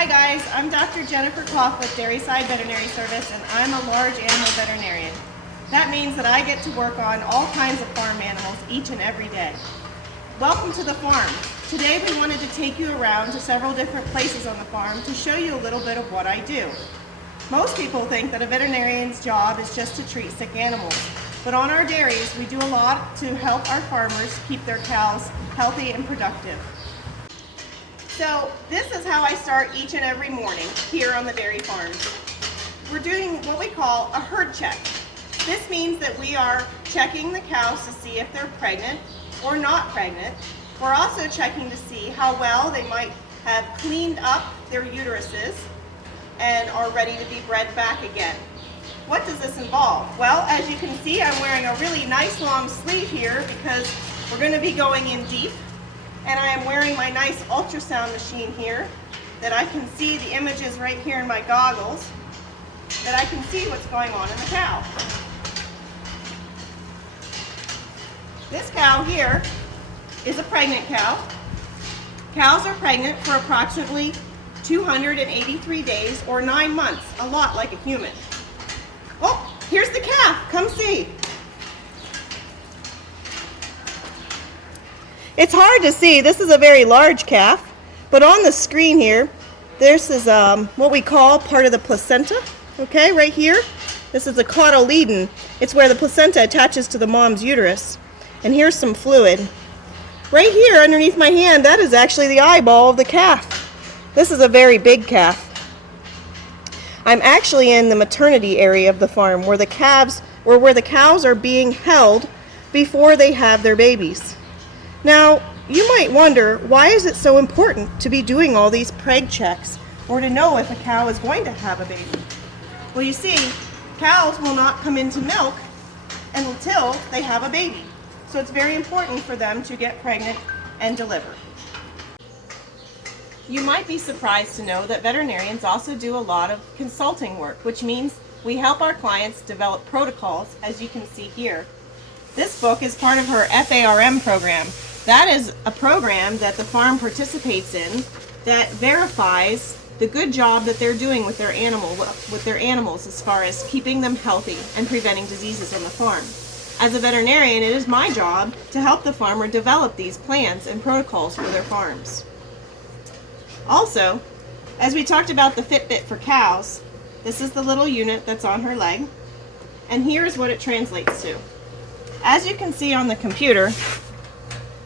Hi guys, I'm Dr. Jennifer Clough with Dairyside Veterinary Service, and I'm a large animal veterinarian. That means that I get to work on all kinds of farm animals each and every day. Welcome to the farm. Today we wanted to take you around to several different places on the farm to show you a little bit of what I do. Most people think that a veterinarian's job is just to treat sick animals, but on our dairies we do a lot to help our farmers keep their cows healthy and productive. So this is how I start each and every morning here on the dairy farm. We're doing what we call a herd check. This means that we are checking the cows to see if they're pregnant or not pregnant. We're also checking to see how well they might have cleaned up their uteruses and are ready to be bred back again. What does this involve? Well, as you can see, I'm wearing a really nice long sleeve here because we're going to be going in deep. And I am wearing my nice ultrasound machine here that I can see the images right here in my goggles, that I can see what's going on in the cow. This cow here is a pregnant cow. Cows are pregnant for approximately 283 days or 9 months, a lot like a human. Oh, here's the calf. Come see. It's hard to see. This is a very large calf, but on the screen here, this is what we call part of the placenta, okay, right here. This is a cotyledon. It's where the placenta attaches to the mom's uterus. And here's some fluid. Right here underneath my hand, that is actually the eyeball of the calf. This is a very big calf. I'm actually in the maternity area of the farm where the cows are being held before they have their babies. Now, you might wonder, why is it so important to be doing all these preg checks or to know if a cow is going to have a baby? Well, you see, cows will not come into milk until they have a baby. So it's very important for them to get pregnant and deliver. You might be surprised to know that veterinarians also do a lot of consulting work, which means we help our clients develop protocols, as you can see here. This book is part of her FARM program. That is a program that the farm participates in that verifies the good job that they're doing with their animals as far as keeping them healthy and preventing diseases on the farm. As a veterinarian, it is my job to help the farmer develop these plans and protocols for their farms. Also, as we talked about the Fitbit for cows, this is the little unit that's on her leg, and here's what it translates to. As you can see on the computer,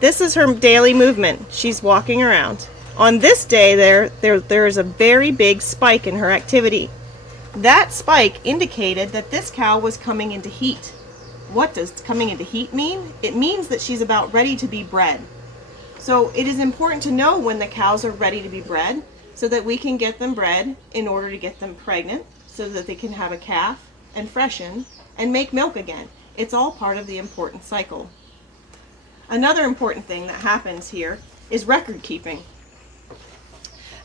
this is her daily movement. She's walking around. On this day, there is a very big spike in her activity. That spike indicated that this cow was coming into heat. What does coming into heat mean? It means that she's about ready to be bred. So it is important to know when the cows are ready to be bred so that we can get them bred in order to get them pregnant so that they can have a calf and freshen and make milk again. It's all part of the important cycle. Another important thing that happens here is record keeping.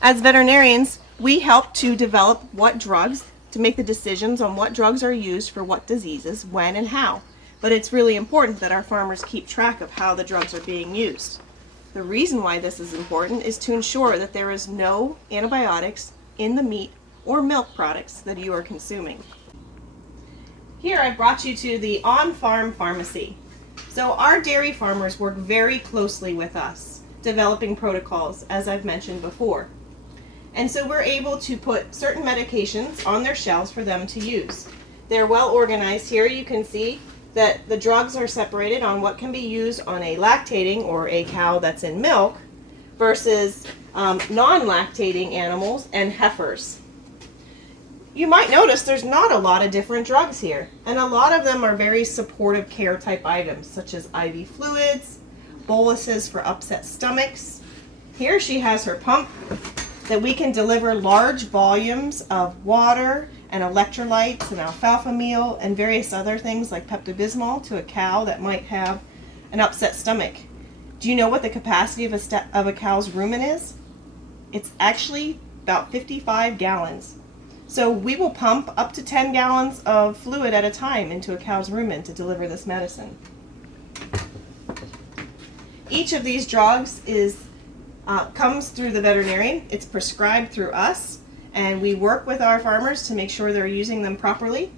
As veterinarians, we help to develop what drugs, to make the decisions on what drugs are used for what diseases, when and how. But it's really important that our farmers keep track of how the drugs are being used. The reason why this is important is to ensure that there is no antibiotics in the meat or milk products that you are consuming. Here I brought you to the on-farm pharmacy. So our dairy farmers work very closely with us, developing protocols, as I've mentioned before. And so we're able to put certain medications on their shelves for them to use. They're well organized here. You can see that the drugs are separated on what can be used on a lactating or a cow that's in milk versus non-lactating animals and heifers. You might notice there's not a lot of different drugs here, and a lot of them are very supportive care type items, such as IV fluids, boluses for upset stomachs. Here she has her pump that we can deliver large volumes of water and electrolytes and alfalfa meal and various other things like Pepto-Bismol to a cow that might have an upset stomach. Do you know what the capacity of a cow's rumen is? It's actually about 55 gallons. So we will pump up to 10 gallons of fluid at a time into a cow's rumen to deliver this medicine. Each of these drugs is comes through the veterinarian. It's prescribed through us, and we work with our farmers to make sure they're using them properly.